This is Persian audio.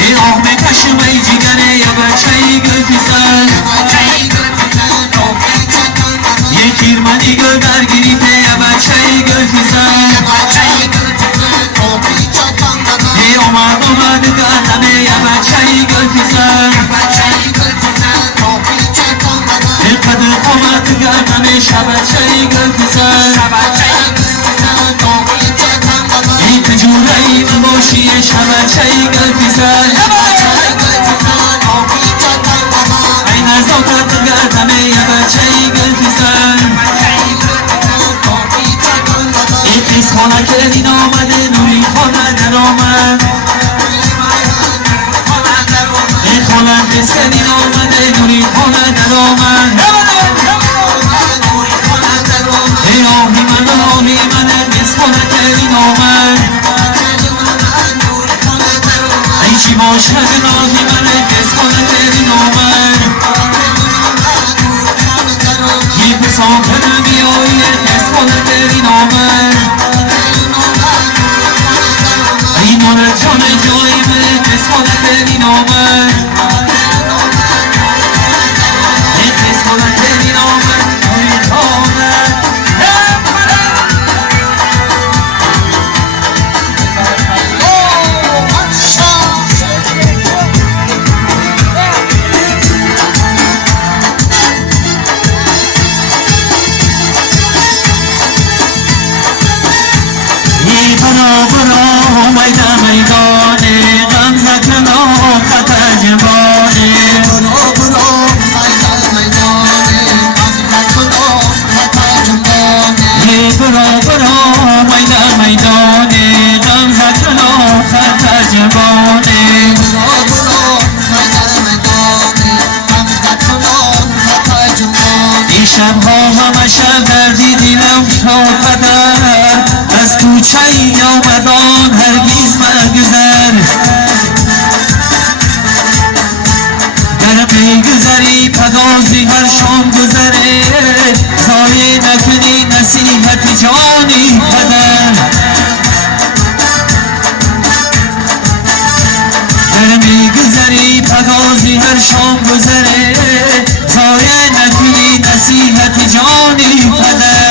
ای آه میکشم ای جگره یا بچه گلفیزن یه کیرمنی گل درگیریته یا بچه گلفیزن ای اومد گردنه یا بچه گلفیزن ای قدر اومد گردنه شبچه گلفیزن ای تجوره باشی شبچه گلفیزن ای نزاکت گردنه یا بچه گلفیزن ای قیس خانه کردین آمده نوری خانه در آمد ای خانه قیس کردین آمده نوری خانه در آمد ای آهی من قیس خانه کردین آمد ای چی باشد راهی من قیس خانه کردین آمد یه مسافر بیایی قیس خانه کردین آمد ای نور جان جای من قیس خانه کردین آمد ای قیس خانه کردین آمد نوری خانه برو میدان غم زکنا خطر جوانه برو میدان غم زکنا خطر جوانه برو میدان غم زکنا خطر جوانه این شبها همه شب دردی دلم شد قدر از کوچه آمدان هرگیز مگذر در میگذری پدازی هر شام گذره ضایع نکنی نصیحت جانی پدر در میگذری پدازی هر شام گذره ضایع نکنی نصیحت جانی پدر